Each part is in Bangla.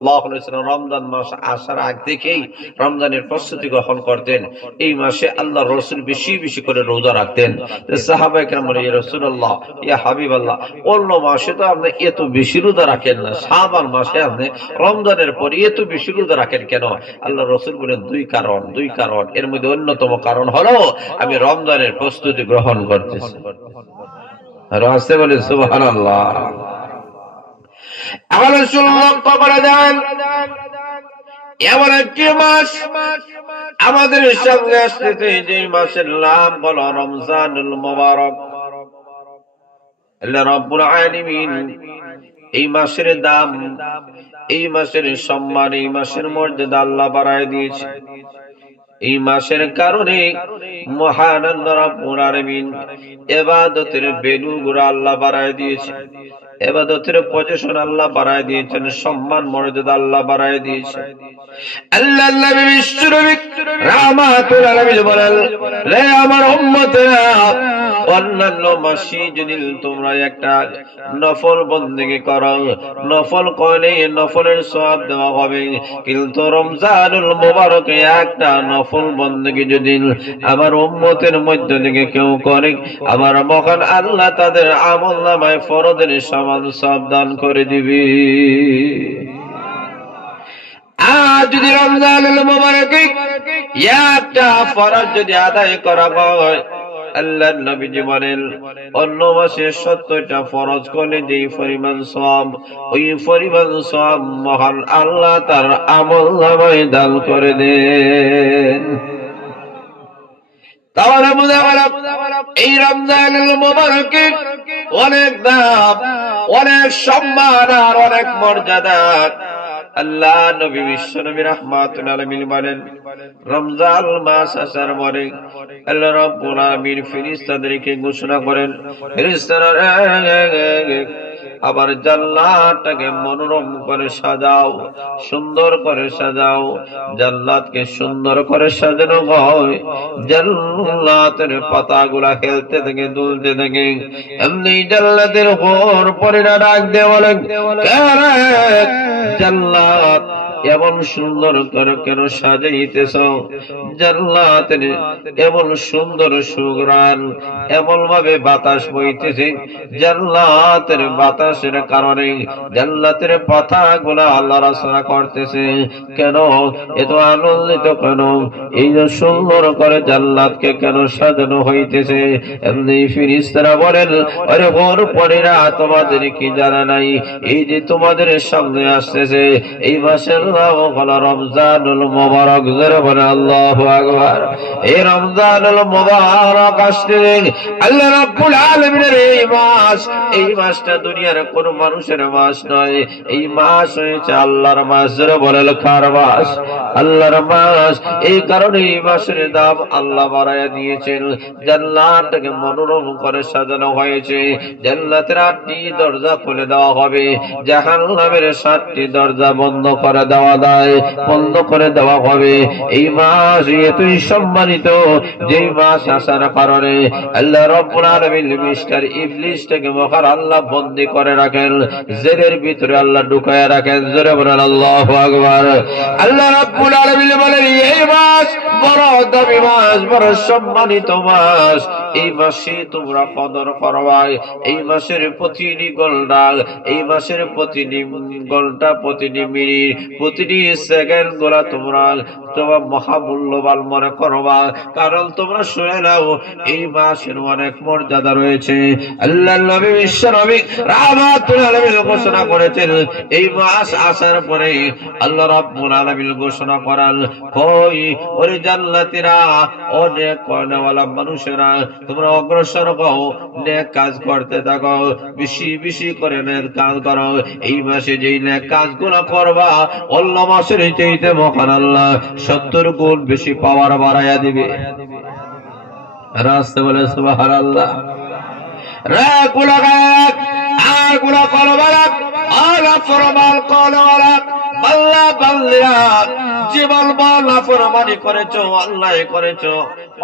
রমজান মাস আসার আগ থেকেই রমজানের প্রস্তুতি গ্রহণ করতেন। এই মাসে আল্লাহ রসুল বেশি বেশি করে রোজা রাখতেন। সাহাবায়ে কেরাম বলে, ইয়া রাসূলুল্লাহ, ইয়া হাবিবাল্লাহ, অন্য মাসে তো আপনি এত বেশি রোজা রাখেন না, শাবান মাসে আপনি রমজানের পরে এত বেশি রোজা রাখেন কেন? আল্লাহ রসুল বলেন, দুই কারণ। এর মধ্যে অন্যতম কারণ হলো আমি রমজানের প্রস্তুতি গ্রহণ করতেছি। আর আসতে বলে সুবহানাল্লাহ। আমাদের লক্ষ্য করে দেন, এমন একটি মাস আমাদের সামনে আসতেছে, যে মাসের নাম হলো রমজানুল মুবারক। আল্লাহ রাব্বুল আলামিন এই মাসের দাম, এই মাসের সম্মান, এই মাসের মর্যাদা আল্লাহ বাড়ায় দিয়েছে। এই মাসের কারণে মহান আল্লাহ রাব্বুল আলামিন ইবাদতের ভ্যালুগুলো আল্লাহ বাড়ায় দিয়েছে, ইবাদতের পজিশন আল্লাহ বাড়ায় দিয়েছেন, সম্মান মর্যাদা আল্লাহ বাড়ায় দিয়েছে। আল্লাহর নবী বিশ্বনবী রাহমাতুল আলামিন বলেন, রে আমার উম্মতেরা, অন্যান্য মাসে যদি তোমরা একটা নফল বন্দেগী করো, নফল করলে নফলের সওয়াব দেওয়া হবে, কিন্তু রমজানুল মুবারকে একটা নফল বন্দেগী যদি আমার উম্মতের মধ্য থেকে কেউ করে, আমার মহান আল্লাহ তাদের আমলনামায় ফরজের সমান সওয়াব দান করে দিবে। আর যদি রমজানুল মুবারকে একটা ফরজ যদি আদায় করা হয়, আল্লাহর নবীজি বলেন, অন্য মাসে 70টা ফরজ করলে যেই পরিমাণ সওয়াব, ওই পরিমাণ সওয়াব মহান আল্লাহ তার আমলনামায় দান করে দেন। তাহলে বুঝা গেল এই রমজানুল মুবারকে অনেক দাম, অনেক সম্মান আর অনেক মর্যাদা। আল্লাহ নবী বিশ্বনবী রাহমাতুল আলামিন বলেন, রমজান মাস আসার পরে আল্লাহ রাব্বুল আলামিন ফেরেশতাদেরকে ঘোষণা করেন, ফেরেশতারা আবার জান্নাতটাকে মনোরম করে সাজাও, সুন্দর করে সাজাও। জান্নাতকে সুন্দর করে সাজানো হয়, জান্নাতের পাতাগুলা খেলতে থাকে, দুলতে থাকে। এমনি জান্নাতের উপর পরিরা ডাক দিয়ে বলেন, জান্নাত এমন সুন্দর করে কেন সাজাইতেছ? জান্নাতের এমন সুন্দর সুঘ্রাণ, এমন ভাবে বাতাস বইতেছে, জান্নাতের বাতাসের কারণে জান্নাতের পাতাগুলা আল্লাহ রচনা করতেছে। কেন এত আনন্দিত? কেন এই যে সুন্দর করে জান্নাতকে কেন সাজানো হইতেছে? এমনি ফেরেশতারা বলেন, আরে ওর পরেরা, তোমাদের কি জানা নাই, এই যে তোমাদের সামনে আসতেছে এই মাসের নাম হলো রমজানুল মুবারক। জোরে বলেন আল্লাহু আকবার। এই রমজানুল মুবারক আসতেছে আল্লাহ রাব্বুল আলামিনের এই মাস, এই মাসটা দুনিয়ার কোন মানুষের মাস নয়, এই মাস হয়েছে আল্লাহর মাস। জোরে বলেন কার মাস? আল্লাহর মাস। এই কারণে এই মাসের দাম আল্লাহ বাড়ায়া দিয়েছেন। জান্নাতকে মনোরম করে সাজানো হয়েছে, জান্নাতের 8টি দরজা খুলে দেওয়া হবে, জাহান্নামের 7টি দরজা বন্ধ করে দেওয়া বন্ধ করে দেওয়া হবে। এই মাস এতই সম্মানিত, যে মাস আসার কারণে আল্লাহ রাব্বুল আলামিন মিস্টার ইবলিসটাকে মহান আল্লাহ বন্দী করে রাখেন, জেলের ভিতরে আল্লাহ ঢুকায়া রাখেন। জোরে বলেন আল্লাহু আকবার। আল্লাহ রাব্বুল আলামিন বলেন, এই মাস বড় দামি মাস, বড় সম্মানিত মাস। এই মাসে তোমরা কদর করবা। এই মাসের প্রতিটি ঘন্টা, এই মাসের প্রতিটি ঘন্টা, প্রতিটি মিনিট, প্রতিটি সেকেন্ড গুলা তোমরা তোমার মহামূল্যবান মনে করবা। কারণ তোমরা শুনে নাও, এই মাসের অনেক মর্যাদা রয়েছে। আল্লাহ নবী বিশ্বনবী রাহমাতুল আলামিন ঘোষণা করেছেন, এই মাস আসার পরে আল্লাহ রাব্বুল আলামিন ঘোষণা করান, কই ওরে জান্নাতীরা, অনেক কর্ণওয়ালা মানুষেরা, তোমরা অগ্রসর হও, নেক কাজ করতে থাকো, বেশি বেশি করে নেক কাজ করো। এই মাসে যেই নেক কাজগুলো করবা, অন্য মাসের চাইতে মহান আল্লাহ 70 গুণ বেশি পাওয়ার বাড়াইয়া দিবে। রাস্তা বলে সুবহানাল্লাহ। রে কুলাগাক আর কুলা করবাক আর ফরমাল করবাক, আল্লাহ বাল্লিয়া জীবন বল নাফরমানি করেছো, অন্যায় করেছো,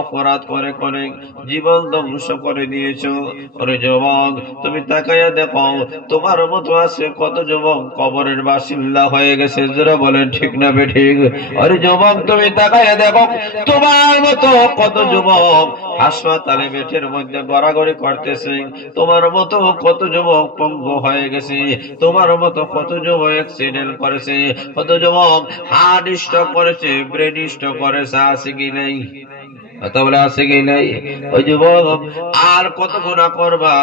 অপরাধ করে করে জীবন ধ্বংস করে দিয়েছো। ওরে যুবক, তুমি তাকাইয়া দেখো, তোমার মতো আছে কত যুবক কবরের বাসিন্দা হয়ে গেছে। যারা বলেন ঠিক না বেঠিক? ওরে যুবক, তুমি তাকাইয়া দেখো, তোমার মতো কত যুবক হাসপাতালে বেটের মধ্যে গড়াগড়ি করতেছে। তোমার মতো কত যুবক পঙ্গু হয়ে গেছে। তোমার মতো কত যুবক অ্যাক্সিডেন্ট করেছে, কত যুবক হার্ট স্ট্রোক করেছে, ব্রেন স্ট্রোক করেছে। আছে কি নাই? কথা বলে আছে কি নাই? ওই যুবক, আর কত গুনাহ করবা,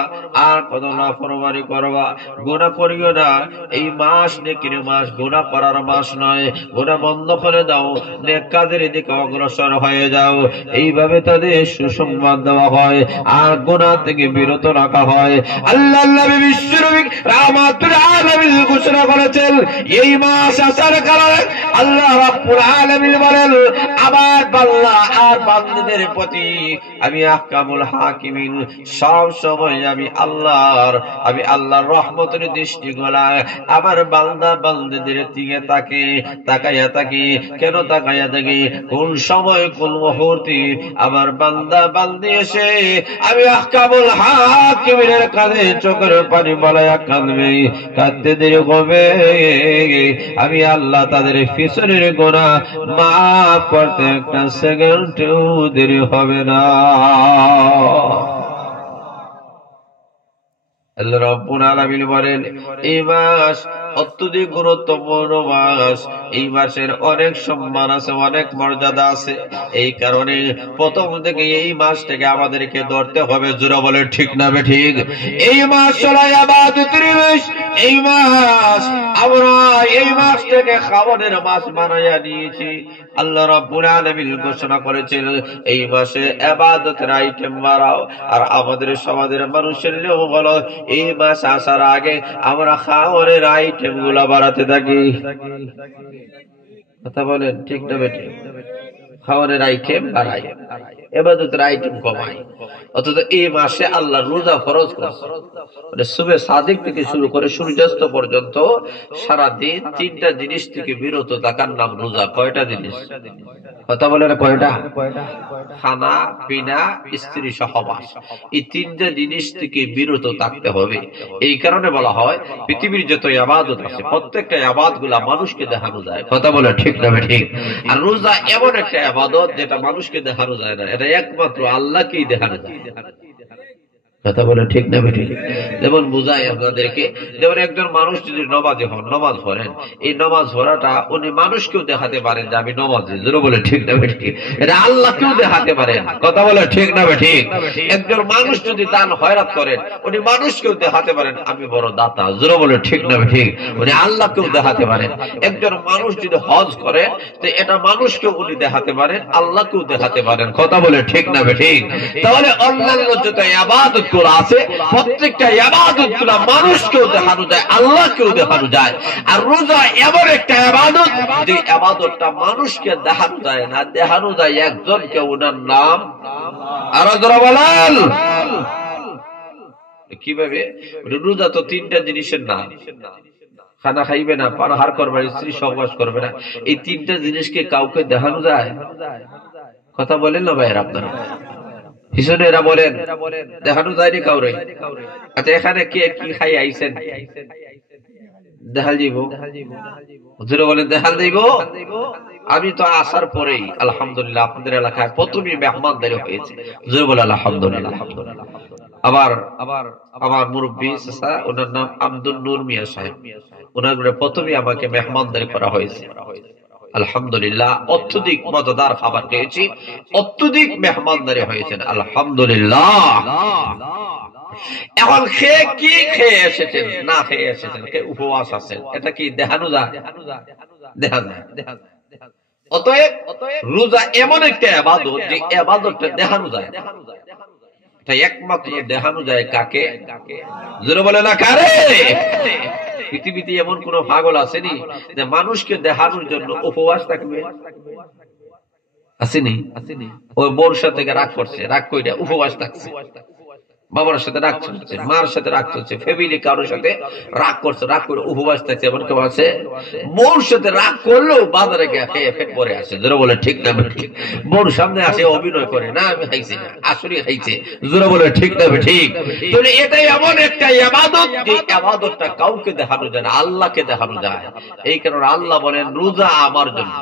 আর কত নাফরমানি করবা? গুনাহ করিও না। এই মাস নেকির মাস, গুনাহ করার মাস নয়। গুনাহ বন্ধ করে দাও, নেক কাজের দিকে অগ্রসর হয়ে যাও। এইভাবে তাদের সুসংবাদ দেওয়া হয় আর গুনাহ থেকে বিরত রাখা হয়। আল্লাহর নবী বিশ্বনবী রাহমাতুল আলামিন ঘোষণা করেছেন, এই মাস আসার কারণে আল্লাহ রাব্বুল আলামিন বলেন, আমার বান্দা আর বান্দাদের প্রতি আমি আহকামুল হাকিমিন, সব সময় আমি আল্লাহর রহমতের দৃষ্টি গোলায় আমার বান্দা বান্দাদের দিকে তাকাইয়া থাকি। কেন তাকাইয়া থাকি? কোন সময় কোন মুহূর্তে আমার বান্দা বান্দি এসে আমি আহকামুল হাকিমিনের কাঁধে চোখের পানি বলাইয়া কাঁদবে, কাঁদতে দেরি হবে, আমি আল্লাহ তাদের পিছনের গুনাহ মাফ করতে একটা সেকেন্ডও দেরি হবে না। আল্লাহ রাব্বুল আলামিন বলেন, এই মাস অত্যধিক গুরুত্বপূর্ণ মাস। এই মাসের অনেক সম্মান আছে, অনেক মর্যাদা আছে। এই কারণে প্রথম থেকে এই মাসটাকে আমাদেরকে ধরতে হবে। জোরে বলে ঠিক না বেঠিক? এই মাস হলো ইবাদতের মাস। এই মাস আমরা এই মাসটাকে খাওয়ানোর মাস বানাইয়া নিয়েছি। আল্লাহ রাব্বুল আলামিন ঘোষণা করেছেন, এই মাসে ইবাদতের আইটেম বাড়াও। আর আমাদের সমাজের মানুষের নিয়ম হলো, এই মাস আসার আগে আমরা খাওয়ানোর আইটেম গুলা বাড়াতে থাকি। কথা বলেন ঠিক না বেঠিক? খাওয়ানোর আইটেম বাড়াই, ইবাদতের আইটেম কমাই। অথচ এই মাসে আল্লাহ রোজা ফরজ করেছে। মানে সুবে সাদিক থেকে শুরু করে সূর্যাস্ত পর্যন্ত সারাদিন তিনটা জিনিস থেকে বিরত থাকার নাম রোজা। কয়টা জিনিস? কথা বলে না কয়টা? খানা পিনা, স্ত্রী সহবাস, এই তিনটা জিনিস থেকে বিরত থাকতে হবে। এই কারণে বলা হয়, পৃথিবীর যত ইবাদত আছে প্রত্যেকটা ইবাদত গুলা মানুষকে দেখানো যায়। কথা বলে ঠিক না ঠিক? আর রোজা এমন একটা ইবাদত যেটা মানুষকে দেখানো যায় না, এটা একমাত্র আল্লাহকেই দেখানো যায়। কথা বলে ঠিক না ঠিক? যেমন বুঝাই আপনাদেরকে, যেমন একজন মানুষ যদি নমাজি হন, নমাজ পড়েন, এই নমাজ পড়াটা উনি মানুষকেও দেখাতে পারেন যে আমি নমাজি। জোরে বলে ঠিক না ঠিক? এটা আল্লাহকেও দেখাতে পারেন। কথা বলে ঠিক না ঠিক? একজন মানুষ যদি দান খয়রাত করেন, উনি মানুষকেও দেখাতে পারেন আমি বড় দাতা। জোরে বলে ঠিক না ঠিক? উনি আল্লাহকেও দেখাতে পারেন। একজন মানুষ যদি হজ করে, তো এটা মানুষকেও উনি দেখাতে পারেন, আল্লাহকেও দেখাতে পারেন। কথা বলে ঠিক না ঠিক? তাহলে অন্যান্য যত ইবাদত গুলো আছে প্রত্যেকটা ইবাদত গুলো মানুষকেও দেখানো যায়, আল্লাহকেও দেখানো যায়। আর রোজা এমন একটা ইবাদত যে ইবাদতটা মানুষকে দেখানো যায় না, দেখানো যায় একজনকে, ওনার নাম আর যারা বলেন কিভাবে? রোজা তো তিনটা জিনিসের নাম, খানা খাইবে না, পানাহার করবে না, স্ত্রী সহবাস করবে না। এই তিনটা জিনিসকে কাউকে দেখানো যায়? কথা বলেন না ভাইয়ের আপনারা? পিছনে এরা বলেন দেখানো যায়নি কাউরে। আচ্ছা, এখানে কে কি খাই আইছেন? দেখাল যাইব? হুজুরে বলেন দেখাল যাইব? আমি তো আসার পরেই আলহামদুলিল্লাহ আপনাদের এলাকায় প্রথমই মেহমানদারি হয়েছে। হুজুরে বলে আলহামদুলিল্লাহ। আবার আমার মুরব্বী চাচা, ওনার নাম আব্দুল নূর মিয়া সাহেব, ওনার প্রথমে আমাকে মেহমানদারি করা হয়েছে। আলহামদুলিল্লাহ, অত্যধিক মজাদার খাবার খেয়েছি, অত্যধিক মেহমানদারি হয়েছেন। আলহামদুলিল্লাহ। এখন খেয়ে কি খেয়ে এসেছেন, না খেয়ে এসেছেন, কে উপবাস আছেন, এটা কি দেখানো যায়? দেখা যায়। অতএব রোজা এমন একটা ইবাদত যে ইবাদতটা দেখানো যায়। এটা একমাত্র দেখানো যায় কাকে? জোরে বলে না কারে? পৃথিবীতে এমন কোন পাগল আসেনি যে মানুষকে দেখানোর জন্য উপবাস থাকবে? আসেনি? ওই বর্ষা থেকে রাগ করছে, রাগ কইরা উপবাস থাকছে। বাবার সাথে রাগ চলছে, মার সাথে রাগ চলছে, ফ্যামিলি কারোর সাথে রাগ করছে, রাগ করে উপবাস থাকছে, এমন কেউ আছে? বোর সাথে রাগ করলেও বাজারে গিয়ে খেয়ে ফেট পরে আসে, জোরে বলে ঠিক না ঠিক? বোর সামনে আসে অভিনয় করে, না আমি খাইছি না, আসলে খাইছে, জোরে বলে ঠিক না ঠিক? তাহলে এটাই এমন একটা ইবাদত, যে ইবাদতটা কাউকে দেখানো যায় না, আল্লাহকে দেখানো যায়। এই কারণে আল্লাহ বলেন রোজা আমার জন্য।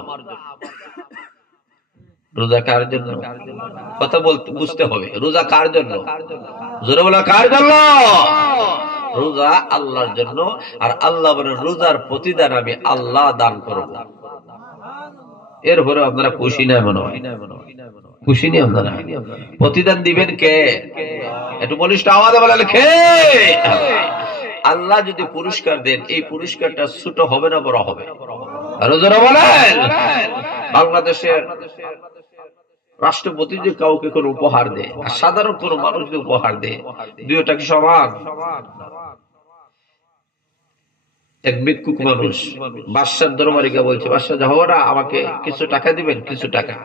রোজা কার জন্য? কথা বলতে বুঝতে হবে, রোজা কার জন্য? জোরে বলা কার জন্য? রোজা আল্লাহর জন্য। আর আল্লাহ বলেন রোজার প্রতিদান আমি আল্লাহ দান করব। এরপরে আপনারা খুশি না? মনে হয় খুশি নেই আপনারা? প্রতিদান দিবেন কে? একটু বলিষ্ঠ আওয়াজে বলেন কে? আল্লাহ যদি পুরস্কার দেন, এই পুরস্কারটা ছোট হবে না বড় হবে? আরো যারা বলেন, বাংলাদেশের রাষ্ট্রপতি যে কাউকে কোন উপহার দেয় আর সাধারণ কোন মানুষ যে উপহার দেয়, দুইটা কি সমান? এক ভিক্ষুক মানুষ বাদশার দরবারে গিয়ে বলছে, বাদশাহ জাহরা আমাকে কিছু টাকা দিবেন, কিছু টাকা,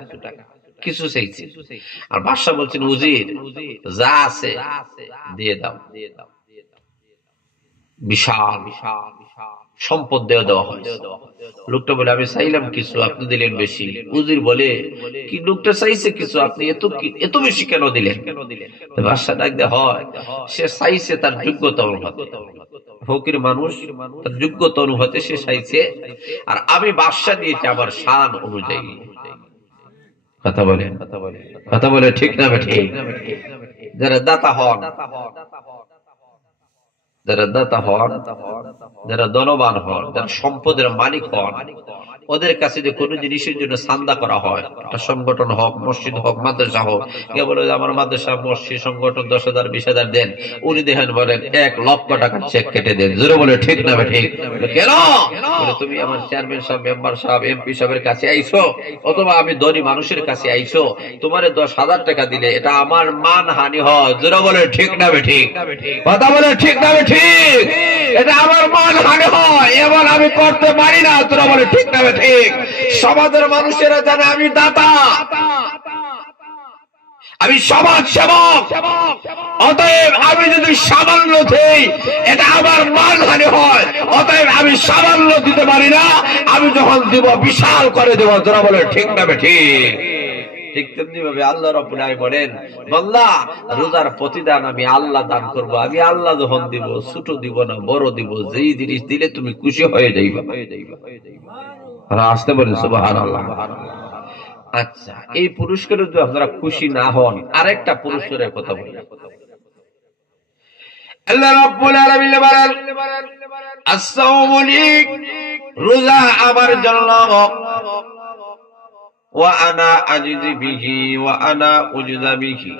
কিছু চাইছে। আর বাদশাহ বলছেন, উজির যা আছে দিয়ে দাও। বিশাল সম্পদ দেওয়া হয়। লোকটা বলে, আমি চাইলাম কিছু, আপনি দিলেন বেশি। উজির বলে, কি লোকটা চাইছে কিছু, আপনি এত বেশি কেন দিলেন? বাদশা ডাক দেয়, হয় সে চাইছে তার যোগ্যতা অনুপাতে, ফকির মানুষ তার যোগ্যতা অনুপাতে সে চাইছে, আর আমি বাদশা দিয়েছি আমার শান অনুযায়ী। কথা বলে ঠিক না ঠিক? যারা দাতা হন, যারা দাতা হন, যারা ধনবান হন, যারা সম্পদের মালিক হন, ওদের কাছে যে কোনো জিনিসের জন্য চাঁদা করা হয়, একটা সংগঠন হোক, মসজিদ হোক, মাদ্রাসা হোক, কে বলে আমার মাদ্রাসা মসজিদ সংগঠন 10,000 20,000 দেন, উনি দেখেন বলেন 1 লক্ষ টাকার চেক কেটে দেন। জোরে বলে ঠিক না ঠিক? কেন? বলে তুমি আমার চেয়ারম্যান সাহেব, মেম্বার সাহেব, এমপি সাহেবের কাছে আইছো, অথবা আমি ধনী মানুষের কাছে আইছো, তোমারে 10,000 টাকা দিলে এটা আমার মান হানি হয়। জোরে বলে ঠিক না ঠিক? কথা বলে ঠিক না ঠিক? এটা আমার মান হানি হয়, এমন আমি করতে পারি না। তোরা বলে ঠিক না ঠিক? সমাজের মানুষেরা জানে আমি দাতা, আমি সমাজ সেবক, অতএব আমি যদি সামান্য দেই এটা আমার মানহানি হয়, অতএব আমি সামান্য দিতে পারি না, আমি যখন দিব বিশাল করে দেব। তোরা বলে ঠিক না ঠিক? ঠিক তেমনি ভাবে আল্লাহ রাব্বুল আলামিন বলেন, বান্দা রোজার প্রতিদান আমি আল্লাহ দান করব। আমি আল্লাহ যখন দিব, ছোট দিব না বড় দিব, যেই জিনিস দিলে তুমি খুশি হয়ে যাইবা। আসতে বলেন সুবহানাল্লাহ। আচ্ছা, এই পুরস্কারে যদি আপনারা খুশি না হন, আরেকটা পুরস্কারের কথা বলি। আল্লাহ রাব্বুল আলামিন বলেন, আস-সাওমু লি, রোজা আমার জন্য, ওয়া আনা আজিজি বিহি ওয়া আনা উজজা বিহি।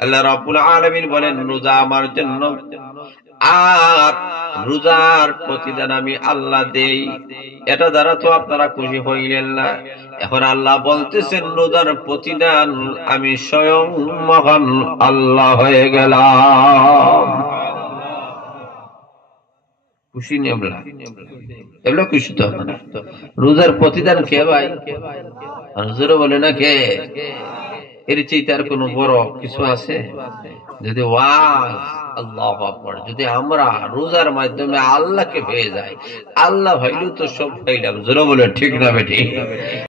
আল্লাহ রাব্বুল আলামিন বলেন রোজা আমার জন্য, আর রোজার প্রতিদান আমি আল্লাহ দেই। এটা দ্বারা তো আপনারা খুশি হইলেন না। এখন আল্লাহ বলতেছেন রোজার প্রতিদান আমি স্বয়ং মহান আল্লাহ হয়ে গেলাম। খুশি নেই আমরা? এগুলো খুশি তো না। রোজার প্রতিদান কে ভাই? হুজুরও বলে না কে? এর চেয়ে তার কোনো বড় কিছু আছে? যদি ওয়াজ, আল্লাহু আকবার, যদি আমরা রোজার মাধ্যমে আল্লাহকে পেয়ে যাই, আল্লাহ ভাইলেও তো সব পাইলাম। জোরে বলে ঠিক না বেঠিক?